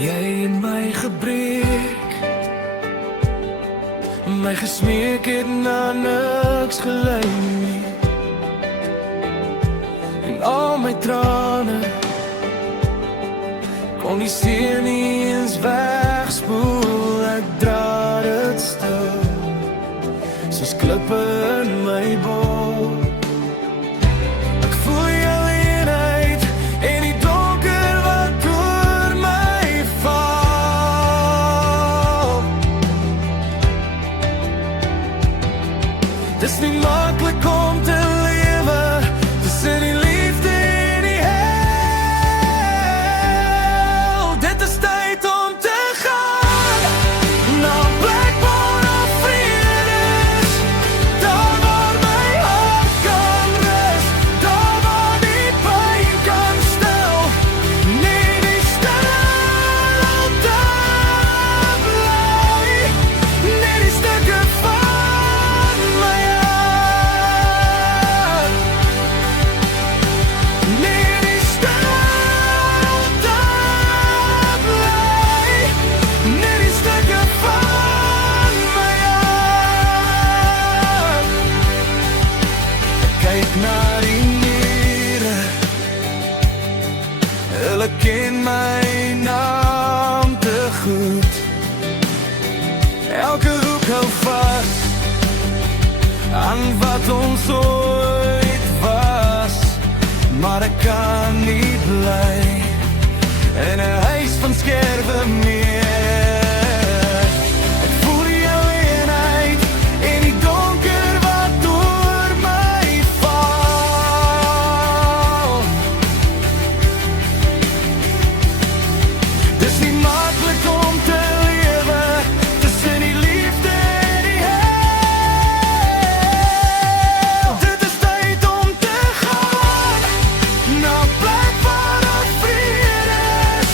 Jy het my gebreek, my gesmeek het na niks gelei nie. En al my trane kon die seer nie eens wegspoel. Ek dra dit stil soos klippe in my bol. Ek voel jou eenheid en die donker wat oor my val. Dis nie maklik om te lewe tussen die liefde en die hel. Dit is tyd om te gaan na 'n plek waar daar vrede is, daar waar my hart kan rus, daar waar die pyn kan stil, nie die stilte bly, nie die stukke van my hart, nie die stilte bly, nie die stukke van my hart. Kyk na die mure, hulle ken my naam te goed. Elke hoek hou vas aan wat ons ooit was, maar ek kan nie bly in 'n huis van skerwe meer. Ek voel jou eenheid en die donker wat oor my val. Dis nie maklik om te lewe tussen die liefde en die hel. Dit is tyd om te gaan na 'n plek waar daar vrede is,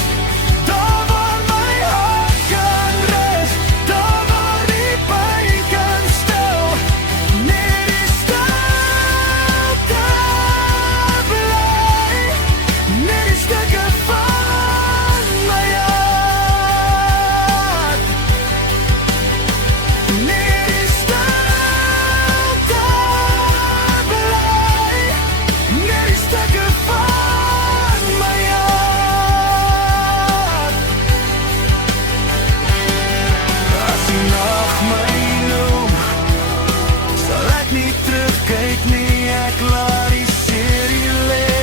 daar waar my hart kan rus, daar waar die pyn kan stil, nie die stilte bly, nie die stukke van my hart, nie die stilte bly, nie die stukke van my hart. As die nag my noem, sal ek nie terugkyk nie. Ek laat die seer hier lê,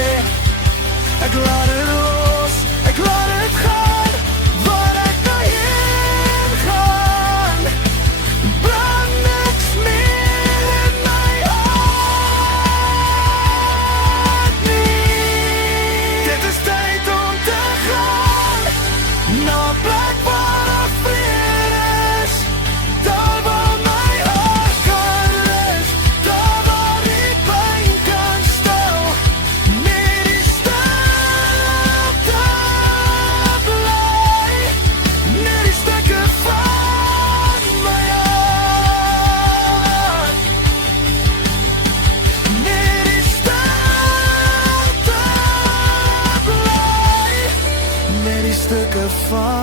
ek laat het los, ek laat het gaan, waar ek nou heen gaan, brand niks meer in my hart nie. Dit is tyd om te gaan na 'n plek waar daar vrede is, daar waar my hart kan rus, daar waar die pyn kan stil, nie die stilte bly, nie die stukke van my hart, nie die stilte bly, nie die stukke van